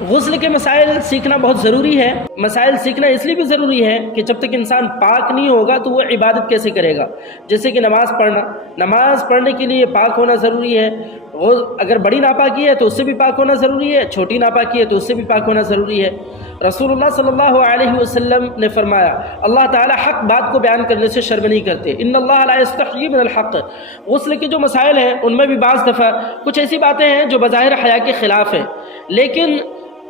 غسل کے مسائل سیکھنا بہت ضروری ہے۔ مسائل سیکھنا اس لیے بھی ضروری ہے کہ جب تک انسان پاک نہیں ہوگا تو وہ عبادت کیسے کرے گا؟ جیسے کہ نماز پڑھنا، نماز پڑھنے کے لیے پاک ہونا ضروری ہے۔ اگر بڑی ناپاکی ہے تو اس سے بھی پاک ہونا ضروری ہے، چھوٹی ناپاکی ہے تو اس سے بھی پاک ہونا ضروری ہے۔ رسول اللہ صلی اللہ علیہ وسلم نے فرمایا، اللہ تعالیٰ حق بات کو بیان کرنے سے شرم نہیں کرتے، ان اللہ لا یستحیی من الحق۔ غسل کے جو مسائل ہیں ان میں بھی بعض دفعہ کچھ ایسی باتیں ہیں جو بظاہر حیا کے خلاف ہیں، لیکن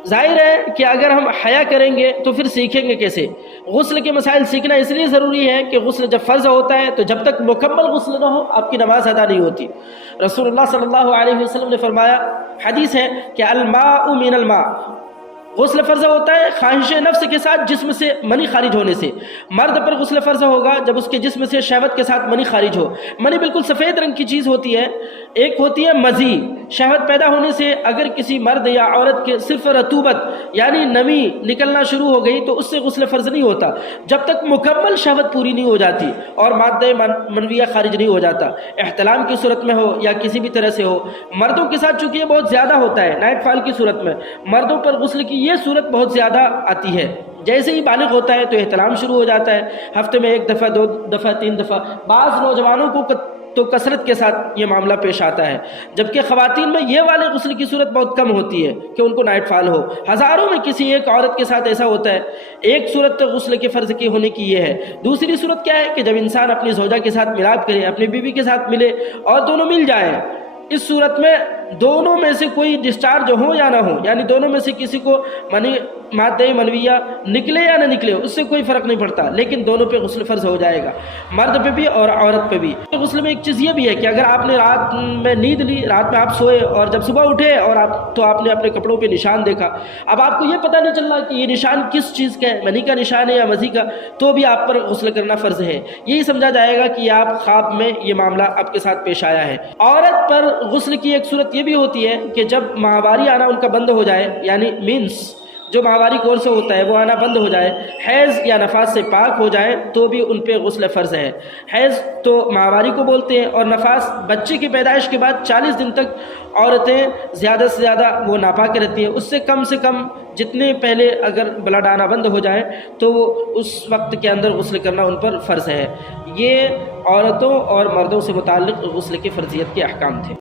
ظاہر ہے کہ اگر ہم حیا کریں گے تو پھر سیکھیں گے کیسے؟ غسل کے مسائل سیکھنا اس لیے ضروری ہے کہ غسل جب فرض ہوتا ہے تو جب تک مکمل غسل نہ ہو آپ کی نماز ادا نہیں ہوتی۔ رسول اللہ صلی اللہ علیہ وسلم نے فرمایا، حدیث ہے کہ الماء من الماء، غسل فرض ہوتا ہے خواہش نفس کے ساتھ جسم سے منی خارج ہونے سے۔ مرد پر غسل فرض ہوگا جب اس کے جسم سے شہوت کے ساتھ منی خارج ہو۔ منی بالکل سفید رنگ کی چیز ہوتی ہے، ایک ہوتی ہے مزی، شہوت پیدا ہونے سے اگر کسی مرد یا عورت کے صرف رطوبت یعنی نمی نکلنا شروع ہو گئی تو اس سے غسل فرض نہیں ہوتا جب تک مکمل شہوت پوری نہیں ہو جاتی اور مادہ منویہ خارج نہیں ہو جاتا، احتلام کی صورت میں ہو یا کسی بھی طرح سے ہو۔ مردوں کے ساتھ چونکہ یہ بہت زیادہ ہوتا ہے، نائٹ فال کی صورت میں مردوں پر غسل کی یہ صورت بہت زیادہ آتی ہے۔ جیسے ہی بالغ ہوتا ہے تو احتلام شروع ہو جاتا ہے، ہفتے میں 1 دفعہ 2 دفعہ 3 دفعہ، بعض نوجوانوں کو تو کثرت کے ساتھ یہ معاملہ پیش آتا ہے، جبکہ خواتین میں یہ والے غسل کی صورت بہت کم ہوتی ہے کہ ان کو نائٹ فال ہو۔ ہزاروں میں کسی ایک عورت کے ساتھ ایسا ہوتا ہے۔ ایک صورت تو غسل کے فرض کے ہونے کی یہ ہے۔ دوسری صورت کیا ہے کہ جب انسان اپنی زوجہ کے ساتھ میلاد کرے، اپنی بیوی کے ساتھ ملے اور دونوں مل جائیں، اس صورت میں دونوں میں سے کوئی ڈسچارج ہو یا نہ ہو، یعنی دونوں میں سے کسی کو مادہ منویہ نکلے یا نہ نکلے اس سے کوئی فرق نہیں پڑتا، لیکن دونوں پہ غسل فرض ہو جائے گا، مرد پہ بھی اور عورت پہ بھی۔ غسل میں ایک چیز یہ بھی ہے کہ اگر آپ نے رات میں نیند لی، رات میں آپ سوئے اور جب صبح اٹھے اور آپ نے اپنے کپڑوں پہ نشان دیکھا، اب آپ کو یہ پتہ نہیں چل رہا کہ یہ نشان کس چیز کا ہے، منی کا نشان ہے یا مزی کا، تو بھی آپ پر غسل کرنا فرض ہے۔ یہی سمجھا جائے گا کہ آپ خواب میں یہ معاملہ آپ کے ساتھ پیش آیا ہے۔ عورت پر غسل کی ایک صورت یہ بھی ہوتی ہے کہ جب ماہواری آنا ان کا بند ہو جائے، یعنی مینس جو ماہواری کورس ہوتا ہے وہ آنا بند ہو جائے، حیض یا نفاس سے پاک ہو جائے تو بھی ان پہ غسل فرض ہے۔ حیض تو ماہواری کو بولتے ہیں اور نفاس بچے کی پیدائش کے بعد 40 دن تک عورتیں زیادہ سے زیادہ وہ ناپاک رہتی ہیں، اس سے کم جتنے پہلے اگر بلڈ آنا بند ہو جائے تو وہ اس وقت کے اندر غسل کرنا ان پر فرض ہے۔ یہ عورتوں اور مردوں سے متعلق غسل کی فرضیت کے احکام تھے۔